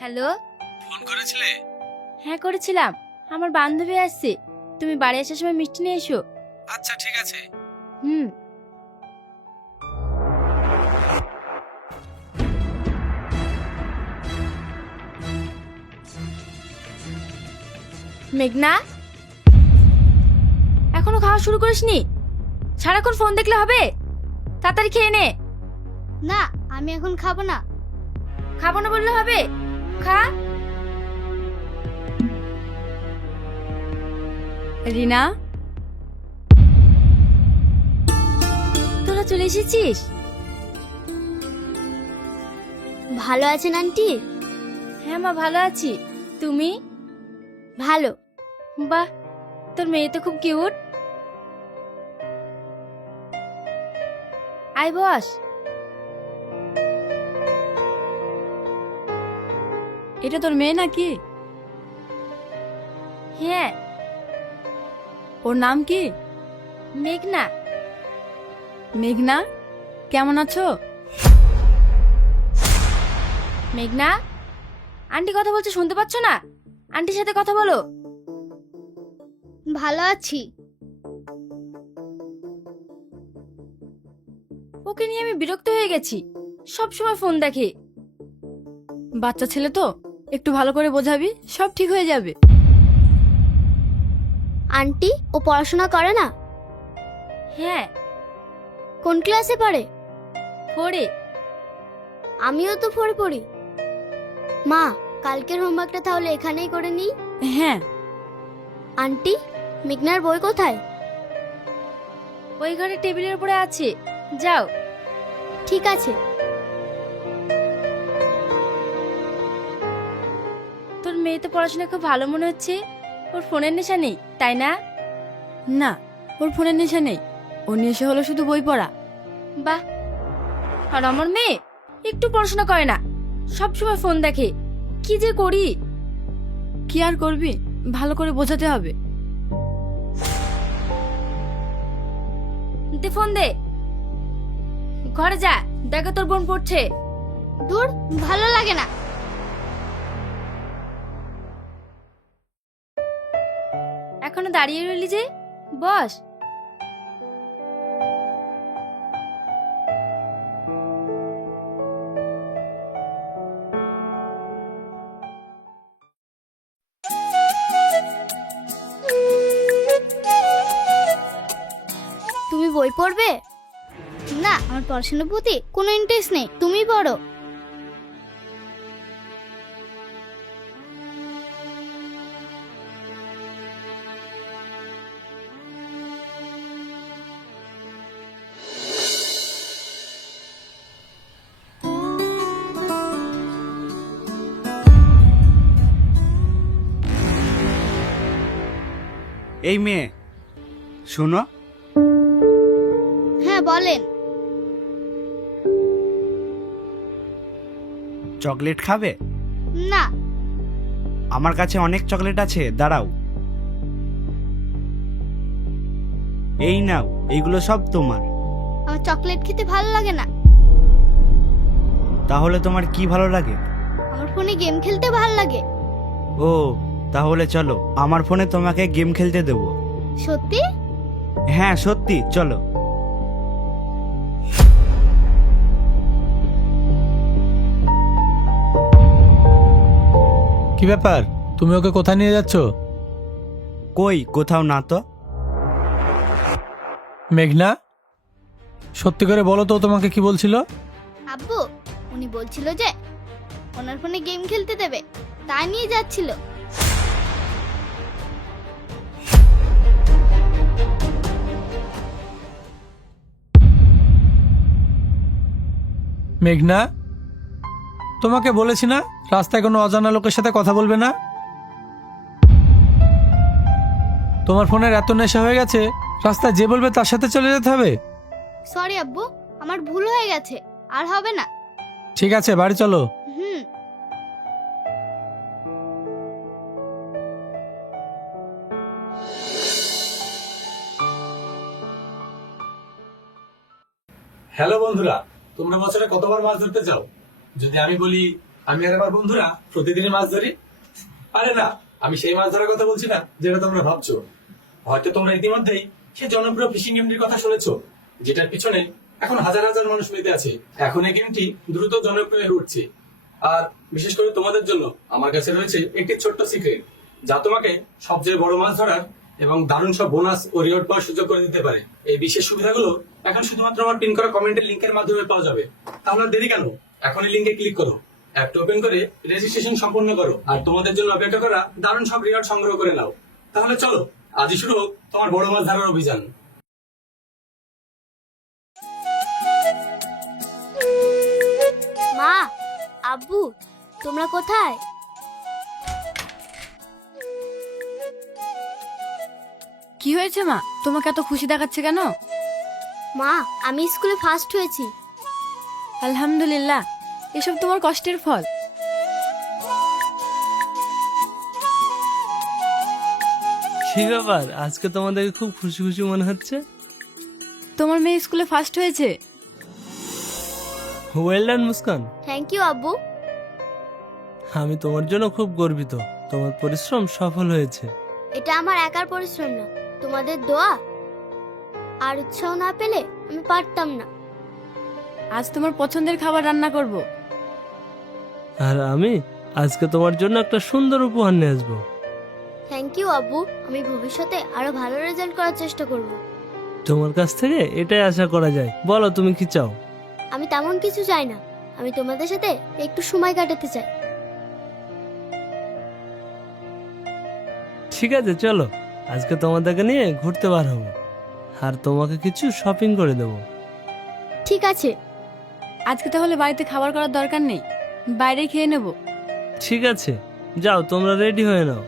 Hello. Phone করেছিলে? হ্যাঁ করেছিলাম, আমার বান্ধবী আসছে, তুমি বাড়ি আসার সময় মিষ্টি নিয়ে এসো। আচ্ছা ঠিক আছে। হুম। মেঘনা, এখনো খাওয়া শুরু করিসনি? সারাক্ষণ ফোন দেখলে হবে? তাড়াতাড়ি খেয়ে নে। না, আমি এখন খাবো না। খাবো না বললে হবে? খা। রিনা, তোরা চলে এসেছিস? ভালো আছেন আন্টি? হ্যাঁ মা, ভালো আছি। তুমি? ভালো। বাহ, তোর মেয়ে তো খুব কিউট। আয় বস। এটা তোর মেয়ে নাকি? হ্যাঁ। ওর নাম কি? মেঘনা। মেঘনা, কেমন আছো? মেঘনা, আন্টি কথা বলছে শুনতে পাচ্ছ না? আন্টির সাথে কথা বলো। ভালো আছি। ওকে নিয়ে আমি বিরক্ত হয়ে গেছি, সব সময় ফোন দেখে। বাচ্চা ছেলে তো, একটু ভালো করে বোঝাবি, সব ঠিক হয়ে যাবে। আন্টি, ও পড়াশোনা করে না? হ্যাঁ। কোন ক্লাসে পড়ে? ফোরে। আমিও তো 4 পড়ি। মা, কালকের হোমওয়ার্কটা তাহলে এখানেই করে নিই। হ্যাঁ। আন্টি, মেঘনার বই কোথায়? ওই ঘরে টেবিলের উপরে আছে, যাও। ঠিক আছে। তোর মেয়ে তো পড়াশোনা খুব ভালো মনে হচ্ছে। ওর ফোনের নেশা নেই, তাই না? না, ওর ফোনের নেশা নেই, ওর নেশা হলো শুধু বই পড়া। বাহ। আর আমার মেয়ে একটু পড়াশোনা করে না, সব সময় ফোন দেখে। কি যে করি। কি আর করবি, ভালো করে বোঝাতে হবে। দে ফোন দে। ঘরে যা, দেখো তোর বোন পড়ছে। দূর, ভালো লাগে না। এখনো দাঁড়িয়ে রইলি যে, বস। তুমি বই পড়বে? না, আমার পড়াশোনার প্রতি কোনো ইন্টারেস্ট নেই, তুমি পড়ো। এই মেয়ে, শোনো। হ্যাঁ বলেন। চকলেট খাবে? না। আমার কাছে অনেক চকলেট আছে, দাঁড়াও। এই নাও, এইগুলো সব তোমার। আমার চকলেট খেতে ভালো লাগে না। তাহলে তোমার কি ভালো লাগে? আমার ফোনে গেম খেলতে ভালো লাগে। ও, তাহলে চলো, আমার ফোনে তোমাকে গেম খেলতে দেবো। সত্যি? হ্যাঁ সত্যি, চলো। কি ব্যাপার, তুমি ওকে কোথায় নিয়ে যাচ্ছ? কই, কোথাও না তো। মেঘনা, সত্যি করে বলো তো, তোমাকে কি বলছিল? আব্বু, উনি বলছিল যে ওনার ফোনে গেম খেলতে দেবে, তাই নিয়ে যাচ্ছিল। মেঘনা, তোমাকে বলেছি না রাস্তায় কোনো অজানা লোকের সাথে কথা বলবে না। তোমার ফোনের এত নেশা হয়ে গেছে, রাস্তায় যে বলবে তার সাথে চলে যেতে হবে। সরি আব্বু, আমার ভুল হয়ে গেছে, আর হবে না। ঠিক আছে, বাড়ি চলো। হুম। হ্যালো বন্ধুরা, তোমরা বছরে কতবার মাছ ধরতে চাও? যদি আমি বলি আমি আর আমার বন্ধুরা প্রতিদিনই মাছ ধরি। আরে না, আমি সেই মাছ ধরার কথা বলছি না যেটা তোমরা ভাবছো। হয়তো তোমরা ইতিমধ্যেই সেই জনপ্রিয় ফিশিং গেমটির কথা শুনেছো, যেটার পিছনে এখন হাজার হাজার মানুষ মেতে আছে। এখন এই গেমটি দ্রুত জনপ্রিয় হয়ে উঠছে। আর বিশেষ করে তোমাদের জন্য আমার কাছে রয়েছে একটি ছোট্ট সিক্রেট, যা তোমাকে সবচেয়ে বড় মাছ ধরার এবং দারুণ সব বোনাস ও রিওয়ার্ড পাওয়ার সুযোগ করে দিতে পারে। এই বিশেষ সুবিধাগুলো এখন শুধুমাত্র আমার পিন করা কমেন্টের লিংকের মাধ্যমে পাওয়া যাবে। তাহলে আর দেরি কেন, এখন এই লিংকে ক্লিক করো, অ্যাপটা ওপেন করে রেজিস্ট্রেশন সম্পূর্ণ করো, আর তোমাদের জন্য অপেক্ষা করা দারুণ সব রিওয়ার্ড সংগ্রহ করে নাও। তাহলে চলো, আজই শুরু হোক তোমার বড় মাছ ধরার অভিযান। মা, আব্বু, তোমরা কোথায়? কি হয়েছে মা, তোমাকে এত খুশি দেখাচ্ছে কেন? মা, আমি স্কুলে ফার্স্ট হয়েছি। আলহামদুলিল্লাহ, এসব তোমার কষ্টের ফল। কি ব্যাপার, আজকে তোমাদেরকে খুব খুশি খুশি মনে হচ্ছে? তোমার মেয়ে স্কুলে ফার্স্ট হয়েছে। Well done Muskan, thank you আব্বু। আমি তোমার জন্য খুব গর্বিত। তোমার পরিশ্রম সফল হয়েছে। এটা আমার একার পরিশ্রম না, তোমাদের দোয়া আর উৎসাহ না পেলে আমি পারতাম না। আজ তোমার পছন্দের খাবার রান্না করব। আর আমি আজকে তোমার জন্য একটা সুন্দর উপহার নিয়ে আসবো। থ্যাংক ইউ আব্বু, আমি ভবিষ্যতে আরো ভালো রেজাল্ট করার চেষ্টা করব। তোমার কাছ থেকে এটাই আশা করা যায়। বলো তুমি কি চাও? আমি তেমন কিছু চাই না, আমি তোমাদের সাথে একটু সময় কাটাতে চাই। ঠিক আছে, চলো আজকে তোমাদেরকে নিয়ে ঘুরতে বার হবো, আর তোমাকে কিছু শপিং করে দেবো। ঠিক আছে। আজকে তাহলে বাড়িতে খাবার করার দরকার নেই, বাইরে খেয়ে নেব। ঠিক আছে, যাও তোমরা রেডি হয়ে নাও।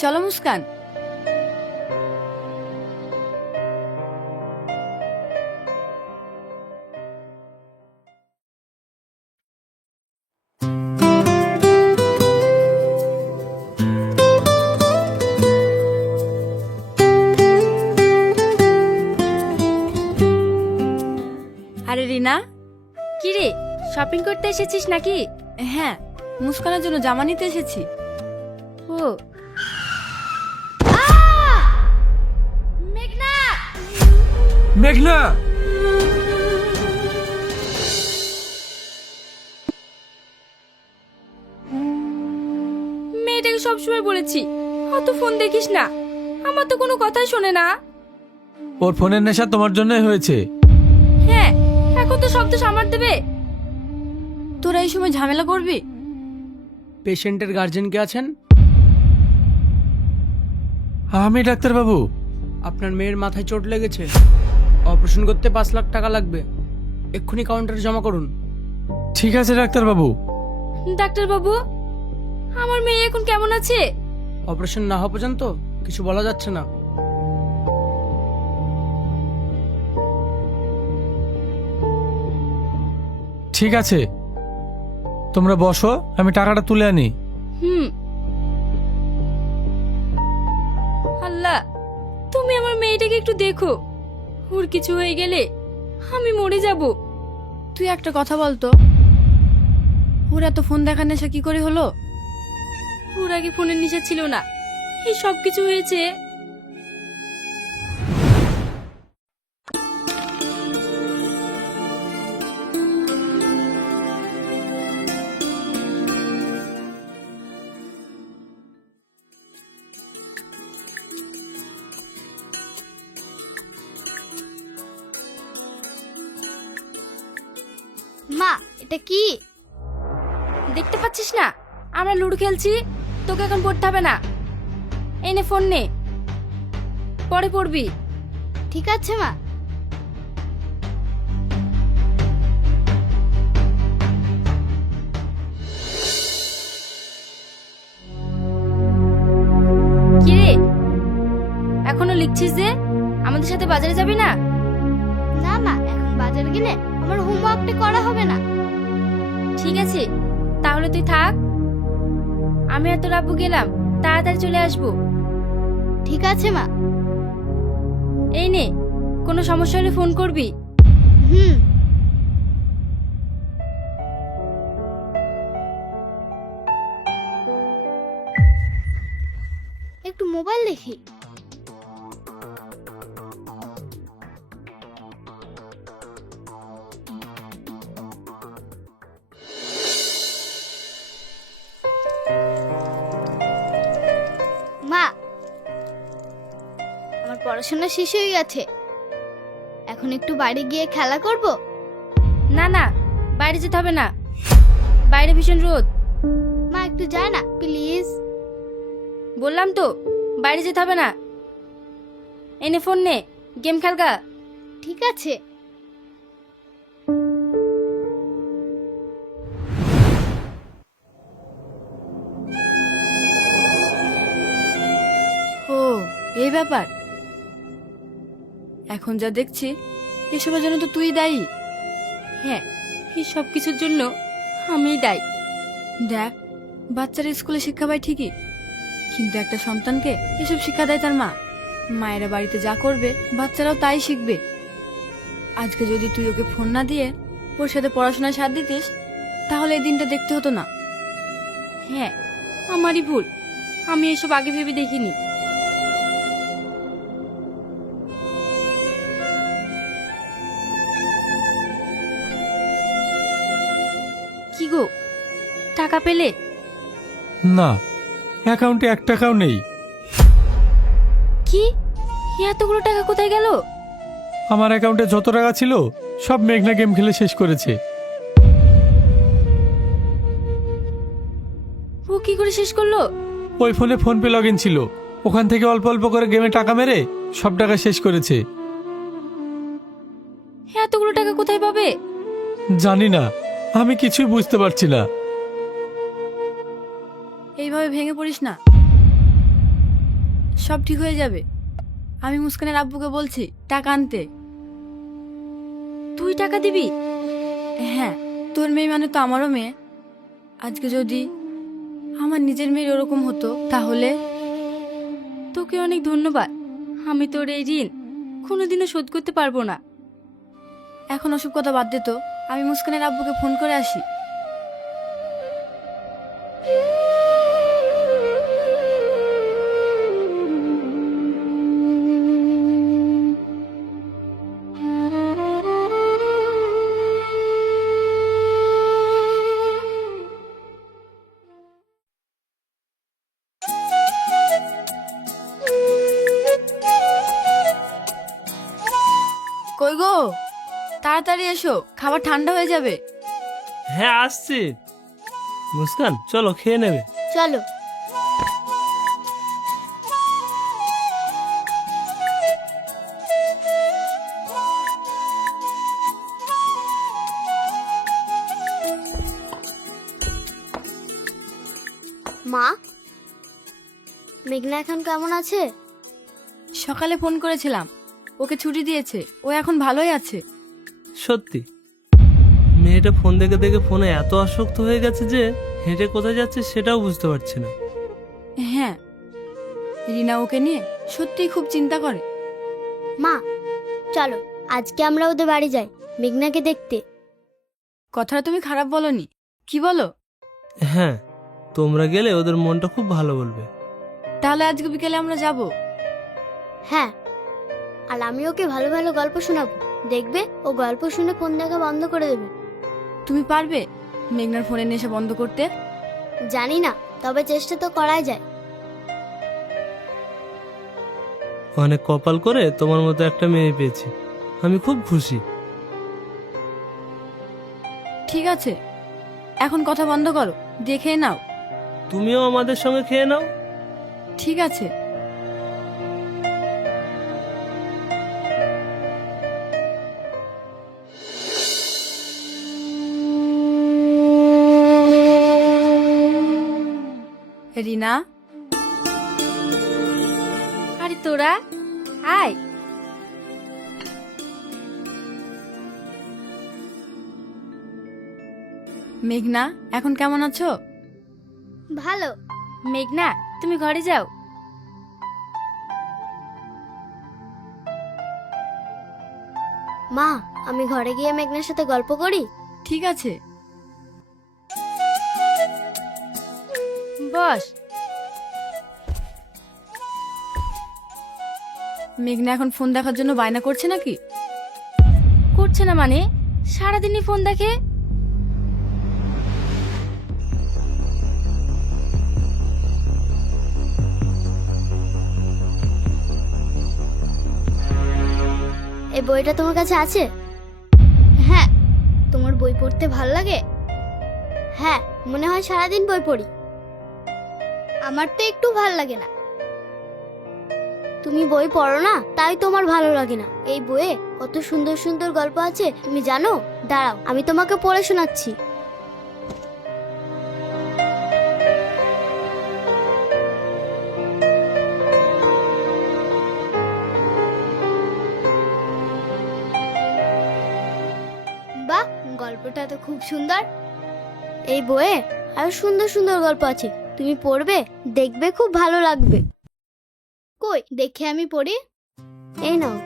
চলো মুস্কান। আরে রিনা, কি রে, শপিং করতে এসেছিস নাকি? হ্যাঁ, মুস্কানের জন্য জামা নিতে এসেছি। ও মেঘনা, মেঘনা, মেয়েটাকে সবসময় বলেছি অত ফোন দেখিস না, আমার তো কোনো কথাই শোনে না। ওর ফোনের নেশা তোমার জন্যই হয়েছে। হ্যাঁ, এখন তো শব্দ সামার দেবে। তোরা এই সময় ঝামেলা করবি? পেশেন্টের গার্জেন কে আছেন? আমি ডাক্তারবাবু। আপনার মেয়ের মাথায় চোট লেগেছে, অপারেশন করতে 5 লাখ টাকা লাগবে, এক্ষুনি কাউন্টারে জমা করুন। ঠিক আছে ডাক্তারবাবু। ডাক্তার বাবু, আমার মেয়ে এখন কেমন আছে? অপারেশন না হওয়া পর্যন্ত কিছু বলা যাচ্ছে না। ঠিক আছে, তোমরা বসো, আমি টাকাটা তুলে আনি। আল্লাহ, তুমি আমার মেয়েটাকে একটু দেখো, ওর কিছু হয়ে গেলে আমি মরে যাব। তুই একটা কথা বলতো, ওর এত ফোন দেখার নেশা কি করে হলো? ওর আগে ফোনের নেশা ছিল না, এই সব কিছু হয়েছে। মা, এটা কি? দেখতে পাচ্ছিস না আমরা লুডো খেলছি? তোকে এখন পড়তে হবে না, এই নে ফোন নে, পরে পড়বি। ঠিক আছে মা। কি রে, এখনো লিখছিস যে? আমাদের সাথে বাজারে যাবি না? না মা, এখন বাজারে গেলে আমার হোমওয়ার্কটা করা হবে না। ঠিক আছে, তাহলে তুই থাক, আমি আর তোর আব্বু গেলাম, তাড়াতাড়ি চলে আসবো। ঠিক আছে মা। এই নে, কোনো সমস্যা হলে ফোন করবি। হুম। মোবাইল দেখি। মা, আমার পড়াশোনা শেষ হয়ে গেছে, এখন একটু বাড়ি গিয়ে খেলা করব। না না, বাইরে যেতে হবে না, বাইরে ভীষণ রোদ। মা একটু যায় না প্লিজ। বললাম তো বাইরে যেতে হবে না। এনে ফোন নে, গেম খেলগা। ঠিক আছে। ও, এই ব্যাপার। এখন যা দেখছি এসবের জন্য তো তুই দায়ী। হ্যাঁ, এই সব কিছুর জন্য আমিই দায়ী। দেখ, বাচ্চারা স্কুলে শিক্ষা পায় ঠিকই, কিন্তু একটা সন্তানকে এসব শিক্ষা দেয় তার মা। মায়েরা বাড়িতে যা করবে বাচ্চারাও তাই শিখবে। আজকে যদি তুই ওকে ফোন না দিয়ে ওর সাথে পড়াশোনায় সাথ দিতিস, তাহলে এই দিনটা দেখতে হতো না। হ্যাঁ, আমারই ভুল, আমি এসব আগে ভেবে দেখিনি। কি গো, টাকা পেলে? না, অ্যাকাউন্টে 1 টাকাও নেই। কি, এতগুলো টাকা কোথায় গেল? আমার অ্যাকাউন্টে যত টাকা ছিল সব মেঘনা গেম খেলে শেষ করেছে। ও কি করে শেষ করলো? ওই ফোনে ফোনপে লগ ইন ছিল, ওখান থেকে অল্প অল্প করে গেমে টাকা মেরে সব টাকা শেষ করেছে। এতগুলো টাকা কোথায় পাবে? জানি না, আমি কিছুই বুঝতে পারছি না। এইভাবে ভেঙে পড়িস না, সব ঠিক হয়ে যাবে। আমি মুস্কানের আব্বুকে বলছি টাকা আনতে। তুই টাকা দিবি? হ্যাঁ, তোর মেয়ে মানে তো আমারও মেয়ে। আজকে যদি আমার নিজের মেয়ের ওরকম হতো তাহলে। তোকে অনেক ধন্যবাদ, আমি তোর এই ঋণ কোনোদিনও শোধ করতে পারবো না। এখন ওসব কথা বাদ দে তো, আমি মুস্কানের আব্বুকে ফোন করে আসি। কই গো, তাড়াতাড়ি এসো, খাবার ঠান্ডা হয়ে যাবে। হ্যাঁ আসছি। মুস্কান চলো, খেয়ে নেবে। চলো। মা, মেঘনা এখন কেমন আছে? সকালে ফোন করেছিলাম, ওকে ছুটি দিয়েছে, ও এখন ভালোই আছে। সত্যি, মেয়েটা ফোন দেখে দেখে ফোনে এত আসক্ত হয়ে গেছে যে হেঁটে কোথায় যাচ্ছে সেটাও বুঝতে পারছে না। হ্যাঁ, রিনা ওকে নিয়ে সত্যিই খুব চিন্তা করে। মা চলো, আজকে আমরা ওদের বাড়ি যাই মেঘনাকে দেখতে। কথাটা তুমি খারাপ বলনি, কি বলো? হ্যাঁ, তোমরা গেলে ওদের মনটা খুব ভালো বলবে। তাহলে আজকে বিকেলে আমরা যাব। হ্যাঁ, আর আমি ওকে ভালো ভালো গল্প শোনাবো, দেখবে ও গল্প শুনে ফোন দেখা বন্ধ করে দেবে। তুমি পারবে মেঘনার ফোনে নেশা বন্ধ করতে? জানি না, তবে চেষ্টা তো করাই যায়। অনেক কপাল করে তোমার মতো একটা মেয়ে পেয়েছি, আমি খুব খুশি। ঠিক আছে, এখন কথা বন্ধ করো, দেখে নাও। তুমিও আমাদের সঙ্গে খেয়ে নাও। ঠিক আছে। রিনা, আরে তোরা আয়। মেঘনা এখন কেমন আছো? ভালো। মেঘনা, তুমি ঘরে যাও। মা, আমি ঘরে গিয়ে মেঘনার সাথে গল্প করি। ঠিক আছে। বস। মেঘনা এখন ফোন দেখার জন্য বায়না করছে নাকি? করছে না মানে? সারাদিনই ফোন দেখে। এই বইটা তোমার কাছে আছে? হ্যাঁ। তোমার বই পড়তে ভালো লাগে? হ্যাঁ, মনে হয় সারাদিন বই পড়ি। আমার তো একটু ভালো লাগে না। তুমি বই পড়ো না, তাই তোমার ভালো লাগে না। এই বইয়ে কত সুন্দর সুন্দর গল্প আছে তুমি জানো? দাঁড়াও, আমি তোমাকে পড়ে শোনাচ্ছি। বাহ, গল্পটা তো খুব সুন্দর। এই বইয়ে আরো সুন্দর সুন্দর গল্প আছে, তুমি পড়বে, দেখবে খুব ভালো লাগবে। কই দেখে আমি পড়ি। এই নাও।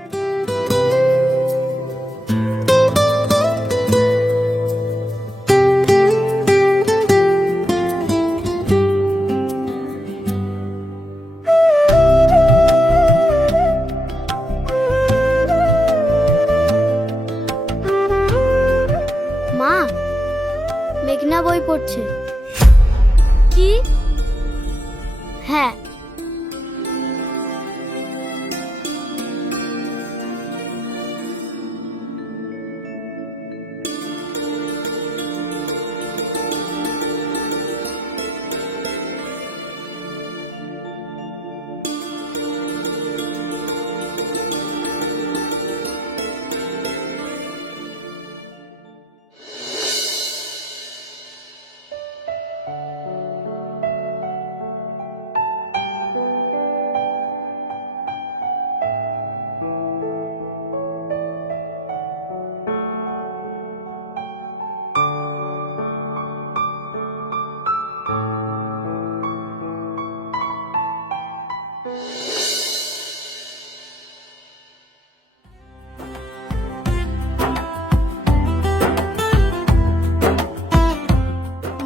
মা, মেঘনা বই পড়ছে। কি? হ্যাঁ।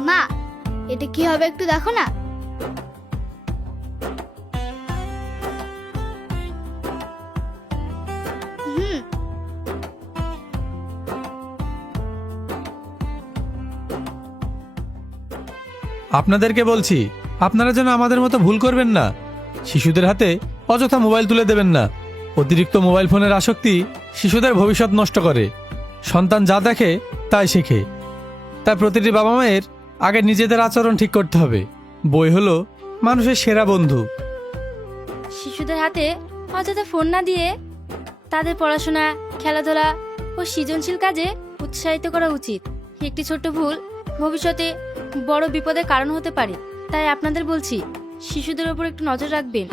মা, এটা কি হবে একটু দেখো না। আপনাদেরকে বলছি, আপনারা যেন আমাদের মতো ভুল করবেন না। শিশুদের হাতে অযথা মোবাইল তুলে দেবেন না। অতিরিক্ত মোবাইল ফোনের আসক্তি শিশুদের ভবিষ্যৎ নষ্ট করে। সন্তান যা দেখে তাই শেখে। তাই প্রতিটি বাবা মায়ের আগে নিজেদের আচরণ ঠিক করতে হবে। বই হলো মানুষের সেরা বন্ধু। শিশুদের হাতে অযথা ফোন না দিয়ে তাদের পড়াশোনা, খেলাধুলা ও সৃজনশীল কাজে উৎসাহিত করা উচিত। একটি ছোট্ট ভুল ভবিষ্যতে বড় বিপদের কারণ হতে পারে। তাই আপনাদের বলছি, শিশুদের ওপর একটু নজর রাখবেন।